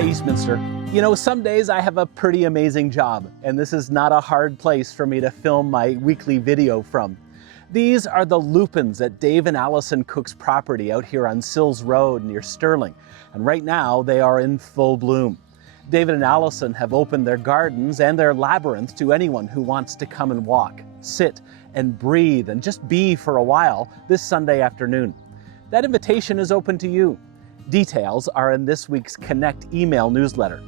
Hey, Eastminster. You know, some days I have a pretty amazing job, and this is not a hard place for me to film my weekly video from. These are the lupins at Dave and Allison Cook's property out here on Sills Road near Stirling, and right now they are in full bloom. David and Allison have opened their gardens and their labyrinth to anyone who wants to come and walk, sit, and breathe, and just be for a while this Sunday afternoon. That invitation is open to you. Details are in this week's Connect email newsletter.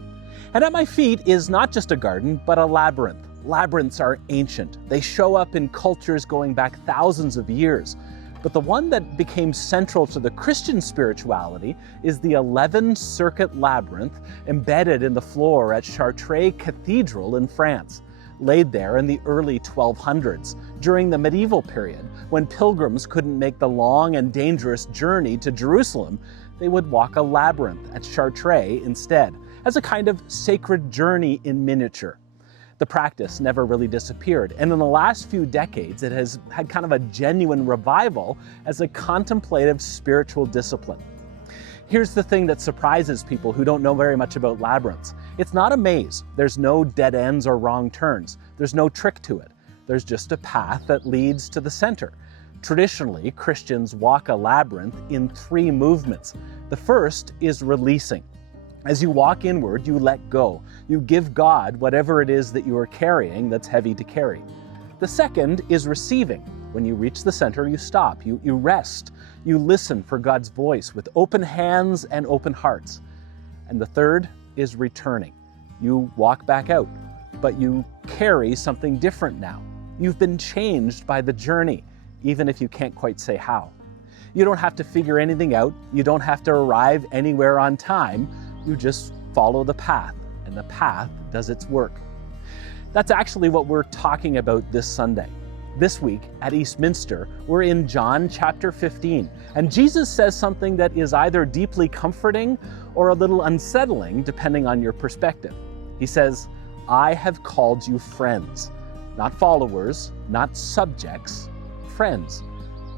And at my feet is not just a garden, but a labyrinth. Labyrinths are ancient. They show up in cultures going back thousands of years. But the one that became central to the Christian spirituality is the 11-circuit labyrinth embedded in the floor at Chartres Cathedral in France, laid there in the early 1200s, during the medieval period, when pilgrims couldn't make the long and dangerous journey to Jerusalem. They would walk a labyrinth at Chartres instead, as a kind of sacred journey in miniature. The practice never really disappeared, and in the last few decades it has had kind of a genuine revival as a contemplative spiritual discipline. Here's the thing that surprises people who don't know very much about labyrinths. It's not a maze. There's no dead ends or wrong turns. There's no trick to it. There's just a path that leads to the center. Traditionally, Christians walk a labyrinth in 3 movements. The first is releasing. As you walk inward, you let go. You give God whatever it is that you are carrying that's heavy to carry. The second is receiving. When you reach the center, you stop. You rest. You listen for God's voice with open hands and open hearts. And the third is returning. You walk back out, but you carry something different now. You've been changed by the journey, even if you can't quite say how. You don't have to figure anything out. You don't have to arrive anywhere on time. You just follow the path, and the path does its work. That's actually what we're talking about this Sunday. This week at Eastminster, we're in John chapter 15, and Jesus says something that is either deeply comforting or a little unsettling, depending on your perspective. He says, "I have called you friends," not followers, not subjects, friends.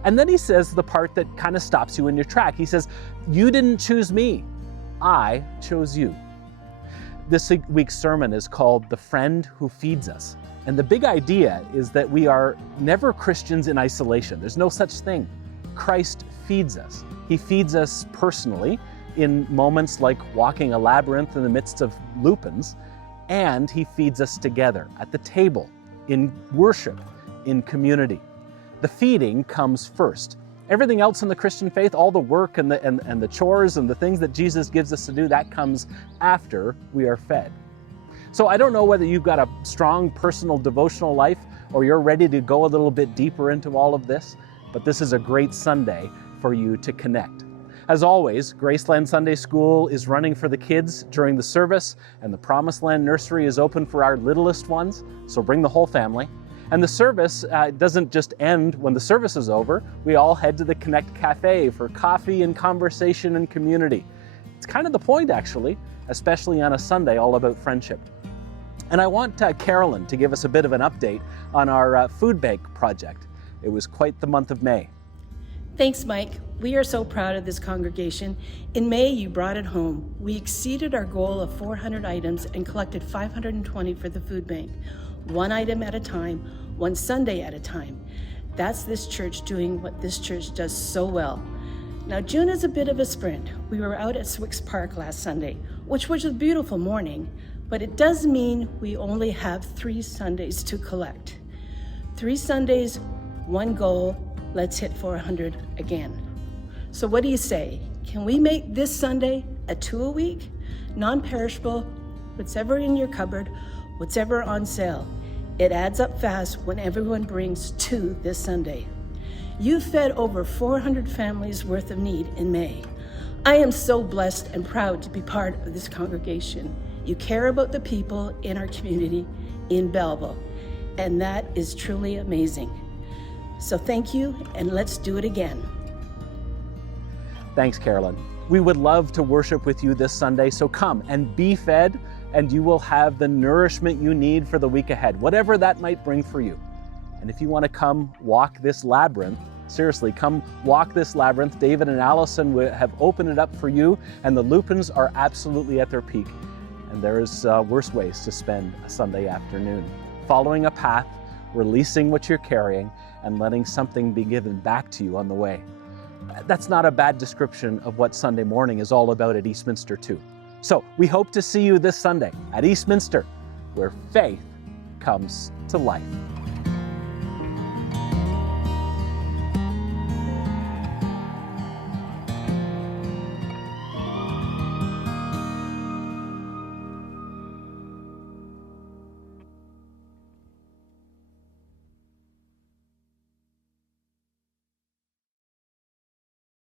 And then he says the part that kind of stops you in your track. He says, "You didn't choose me, I chose you." This week's sermon is called "The Friend Who Feeds Us." And the big idea is that we are never Christians in isolation. There's no such thing. Christ feeds us. He feeds us personally in moments like walking a labyrinth in the midst of lupins, and he feeds us together at the table, in worship, in community. The feeding comes first. Everything else in the Christian faith, all the work and the chores and the things that Jesus gives us to do, that comes after we are fed. So I don't know whether you've got a strong personal devotional life or you're ready to go a little bit deeper into all of this, but this is a great Sunday for you to connect. As always, Graceland Sunday School is running for the kids during the service, and the Promised Land Nursery is open for our littlest ones, so bring the whole family. And the service doesn't just end when the service is over. We all head to the Connect Cafe for coffee and conversation and community. It's kind of the point, actually, especially on a Sunday all about friendship. And I want Carolyn to give us a bit of an update on our food bank project. It was quite the month of May. Thanks, Mike. We are so proud of this congregation. In May, you brought it home. We exceeded our goal of 400 items and collected 520 for the food bank. One item at a time, one Sunday at a time. That's this church doing what this church does so well. Now, June is a bit of a sprint. We were out at Swicks Park last Sunday, which was a beautiful morning, but it does mean we only have 3 Sundays to collect. 3 Sundays, one goal, let's hit 400 again. So what do you say? Can we make this Sunday a 2 a week? Non-perishable, whatever in your cupboard, whatever on sale. It adds up fast when everyone brings 2 this Sunday. You fed over 400 families worth of need in May. I am so blessed and proud to be part of this congregation. You care about the people in our community in Belleville, and that is truly amazing. So thank you, and let's do it again. Thanks, Carolyn. We would love to worship with you this Sunday, so come and be fed, and you will have the nourishment you need for the week ahead, whatever that might bring for you. And if you want to come walk this labyrinth, seriously, come walk this labyrinth. David and Allison have opened it up for you, and the Lupins are absolutely at their peak. And there's worse ways to spend a Sunday afternoon. Following a path, releasing what you're carrying, and letting something be given back to you on the way. That's not a bad description of what Sunday morning is all about at Eastminster too. So we hope to see you this Sunday at Eastminster, where faith comes to life.